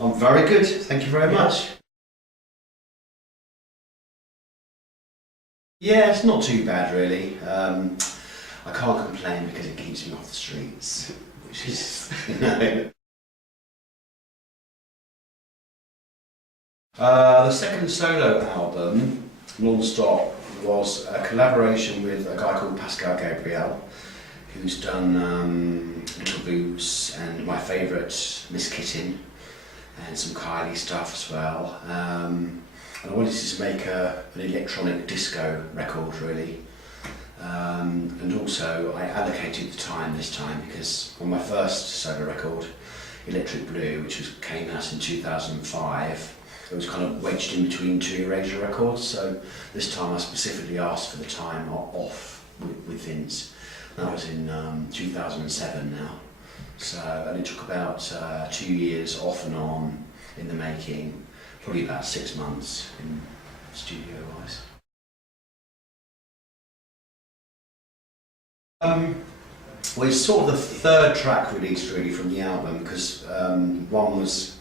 I'm very good, thank you very much. Yeah, it's not too bad really. I can't complain because it keeps me off the streets, which is, you know. The second solo album, Non-Stop, was a collaboration with a guy called Pascal Gabriel, who's done Little Boots and my favourite, Miss Kittin, and some Kylie stuff as well. And I wanted to make an electronic disco record really. And also I allocated the time this time because on my first solo record, Electric Blue, which came out in 2005, it was kind of wedged in between two Erasure records, so this time I specifically asked for the time off with Vince. That was in 2007 now. So, and it took about 2 years off and on in the making, probably about 6 months in studio wise. Well, it's sort of the third track released really from the album because one was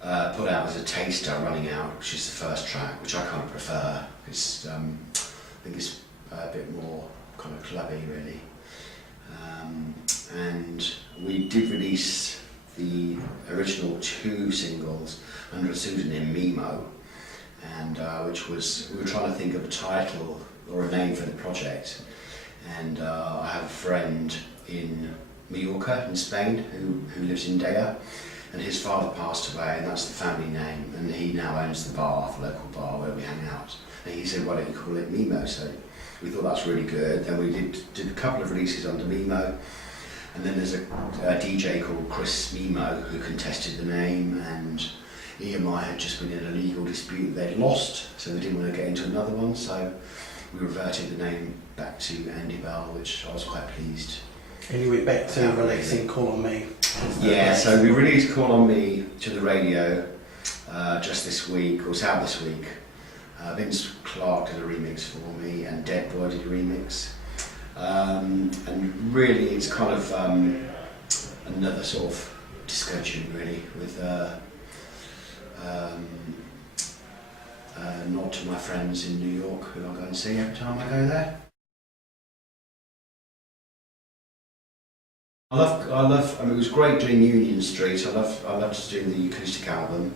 put out as a taster running out, which is the first track, which I kind of prefer. It's, I think it's a bit more kind of clubby really. And we did release the original 2 singles under a pseudonym, Mimo, and which was, we were trying to think of a title or a name for the project. And I have a friend in Mallorca in Spain who lives in Dea, and his father passed away and that's the family name, and he now owns the bar, the local bar where we hang out. And he said, why don't you call it Mimo? So we thought that's really good. Then we did a couple of releases under Mimo, and then there's a DJ called Chris Mimo who contested the name, and EMI had just been in a legal dispute they'd lost, so they didn't want to get into another one, so we reverted the name back to Andy Bell, which I was quite pleased. And you went back to releasing Call on Me. Yeah, so we released Call on Me to the radio just this week, or it's out this week. Vince Clarke did a remix for me and Dead Boy did a remix. And really it's kind of another sort of disco tune really, with nod to my friends in New York who I go and see every time I go there. I mean, it was great doing Union Street. I loved doing the acoustic album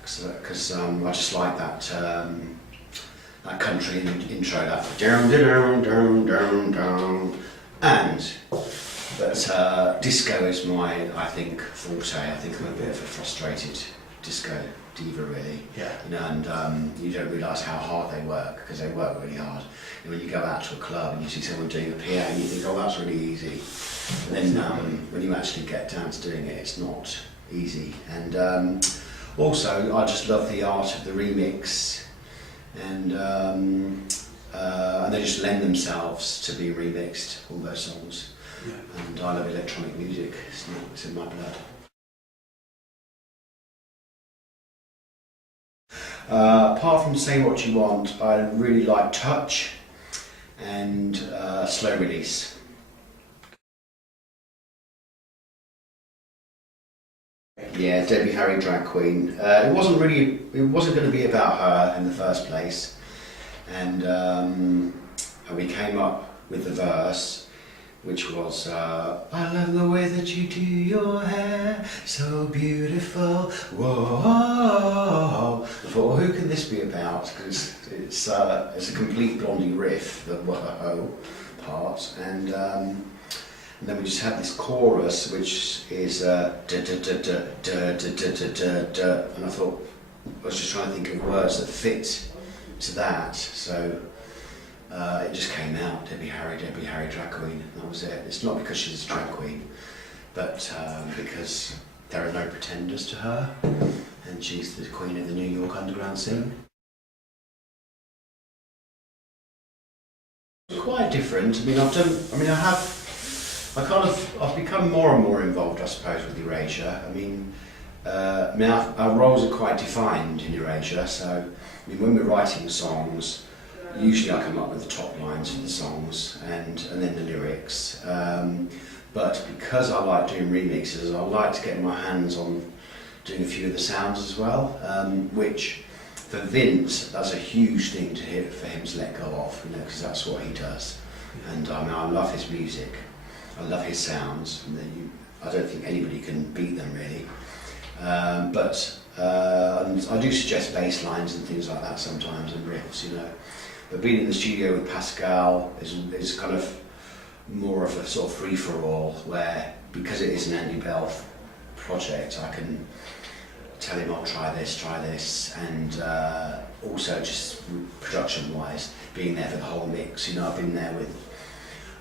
because I just like that that country intro, that down down down down down, and that disco is my, I think, forte. I think I'm a bit of a frustrated disco diva really. Yeah. You know, and you don't realise how hard they work because they work really hard. And when you go out to a club and you see someone doing a PA and you think, oh, that's really easy. And then when you actually get down to doing it, it's not easy. And also, I just love the art of the remix, and they just lend themselves to be remixed, all those songs. Yeah. And I love electronic music, it's in my blood. Apart from Say What You Want, I really like Touch and Slow Release. Yeah, Debbie Harry Drag Queen. It wasn't going to be about her in the first place, and we came up with the verse, which was I love the way that you do your hair, so beautiful, whoa. I thought, who can this be about? Because it's a complete Blondie riff, the whoa part, and then we just had this chorus, which is da da da da da da da da da da, and I thought, I was just trying to think of words that fit to that, so it just came out, Debbie Harry Drag Queen, and that was it. It's not because she's a drag queen, but because there are no pretenders to her, and she's the queen of the New York underground scene. It's quite different. I mean, I've become more and more involved, I suppose, with Erasure. I mean, our roles are quite defined in Erasure, so I mean, when we're writing songs, usually I come up with the top lines for the songs and then the lyrics. But because I like doing remixes, I like to get my hands on doing a few of the sounds as well, which for Vince, that's a huge thing to hear for him to let go of, you know, because that's what he does. And I mean, I love his music, I love his sounds, and I don't think anybody can beat them really. And I do suggest bass lines and things like that sometimes, and riffs, you know. But being in the studio with Pascal is kind of more of a sort of free-for-all, where, because it is an Andy Bell project, I can tell him, I'll try this, and also just production-wise, being there for the whole mix. You know, I've been there with,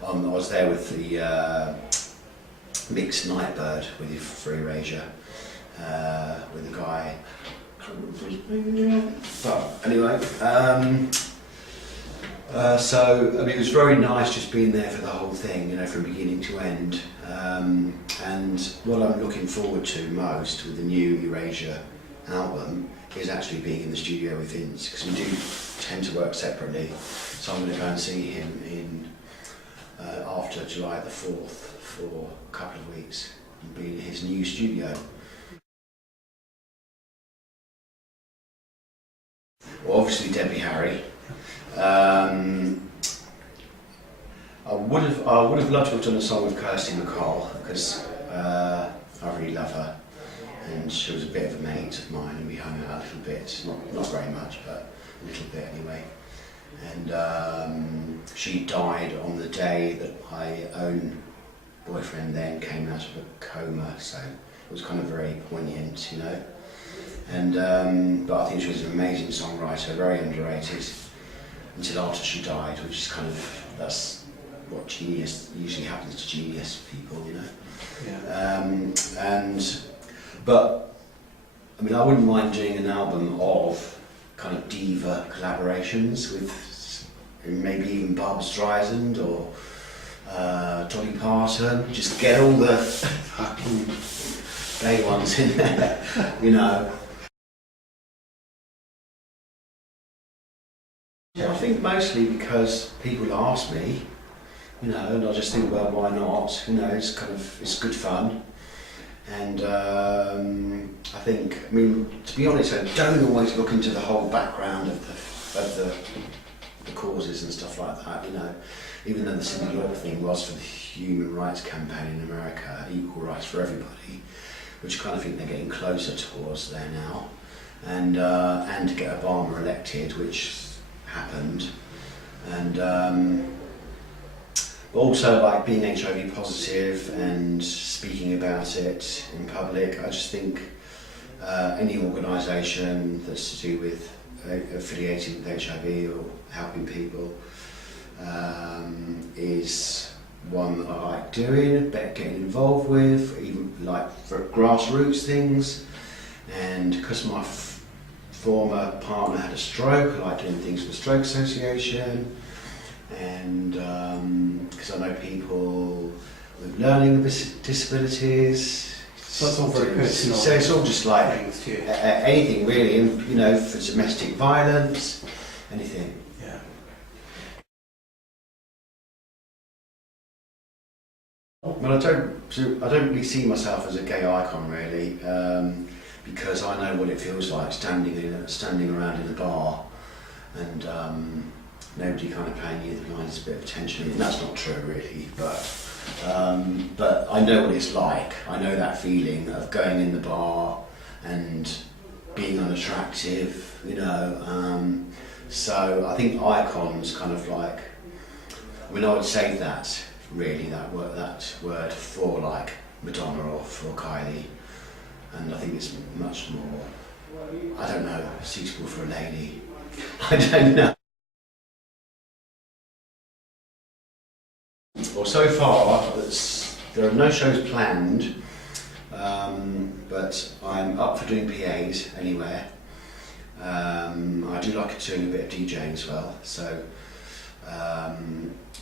I was there with the mixed Nightbird for Erasure, with the guy. But anyway, so I mean, it was very nice just being there for the whole thing, you know, from beginning to end. And what I'm looking forward to most with the new Erasure album is actually being in the studio with Vince, because we do tend to work separately. So I'm going to go and see him in after July the 4th for a couple of weeks and be in his new studio. Well, obviously Debbie Harry. I would have loved to have done a song with Kirsty MacColl, because I really love her, and she was a bit of a mate of mine, and we hung out a little bit, not very much, but a little bit anyway. And she died on the day that my own boyfriend then came out of a coma, so it was kind of very poignant, you know. And but I think she was an amazing songwriter, very underrated, until after she died, which is kind of, that's what genius usually happens to genius people, you know. Yeah. But I mean, I wouldn't mind doing an album of kind of diva collaborations with maybe even Barbra Streisand or Dolly Parton. Just get all the fucking gay ones in there, you know. Yeah, I think mostly because people ask me, you know, and I just think, well, why not? You know, it's good fun. And I think, I mean, to be honest, I don't always look into the whole background of the causes and stuff like that, you know. Even though the Cyndi Lauper thing was for the human rights campaign in America, equal rights for everybody, which I kind of think they're getting closer towards there now. And to get Obama elected, which happened, and also like being HIV positive and speaking about it in public. I just think any organisation that's to do with affiliating with HIV or helping people is one that I like doing, getting involved with, even like for grassroots things. And because my former partner had a stroke, I like doing things for the Stroke Association, and because I know people with learning disabilities. So that's all very personal. So it's all just like anything really, you know, for domestic violence, anything. Yeah. Well, I don't really see myself as a gay icon really. Because I know what it feels like standing around in a bar and nobody kind of paying you the lightest bit of attention. And that's not true really, but I know what it's like. I know that feeling of going in the bar and being unattractive, you know. So I think icons kind of like, I mean, I would save that really, that word for like Madonna or for Kylie. And I think it's much more, I don't know, suitable for a lady. I don't know. Well, so far, there are no shows planned, but I'm up for doing PAs anywhere. I do like doing a bit of DJing as well, so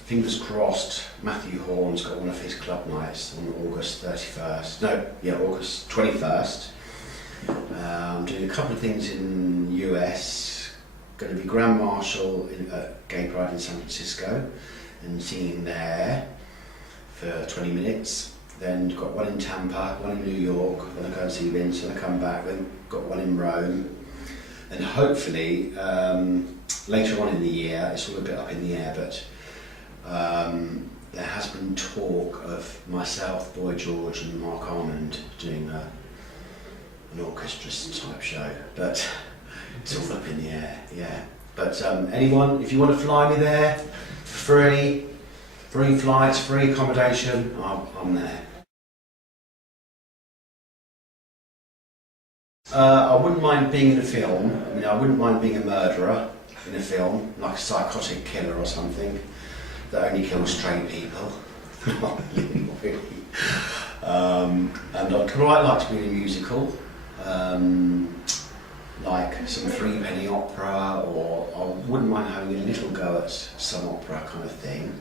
fingers crossed Matthew Horn's got one of his club nights on August 21st. I'm doing a couple of things in the US, going to be Grand Marshal at Gay Pride in San Francisco and singing there for 20 minutes. then got one in Tampa, one in New York, then I go and see Vince, and I come back, then got one in Rome. And hopefully, later on in the year, it's all a bit up in the air, but there has been talk of myself, Boy George and Mark Armand doing an orchestra type show, but it's all up in the air, yeah. But anyone, if you want to fly me there, free flights, free accommodation, I'm there. I wouldn't mind being in a film. I mean, I wouldn't mind being a murderer in a film, like a psychotic killer or something that only kills straight people. Not really. And I'd quite like to be in a musical, like some three-penny opera, or I wouldn't mind having a little go at some opera kind of thing.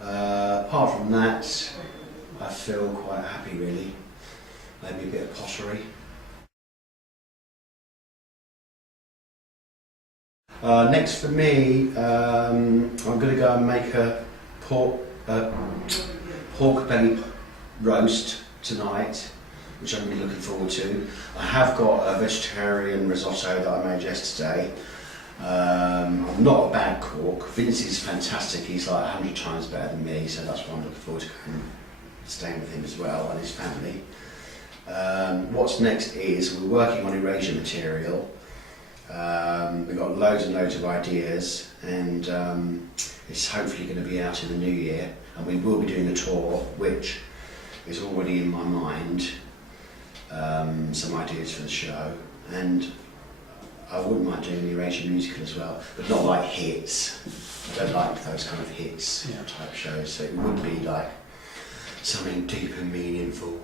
Apart from that, I feel quite happy really. Maybe a bit of pottery. Next for me, I'm going to go and make a pork belly roast tonight, which I'm really looking forward to. I have got a vegetarian risotto that I made yesterday. I'm not a bad cook. Vince is fantastic. He's like 100 times better than me, so that's why I'm looking forward to going and staying with him as well and his family. What's next is we're working on erasure material. We've got loads and loads of ideas, and it's hopefully going to be out in the new year, and we will be doing a tour which is already in my mind, some ideas for the show, and I wouldn't mind doing an erasure musical as well, but not like hits. I don't like those kind of hits type shows, so it would be like something deep and meaningful.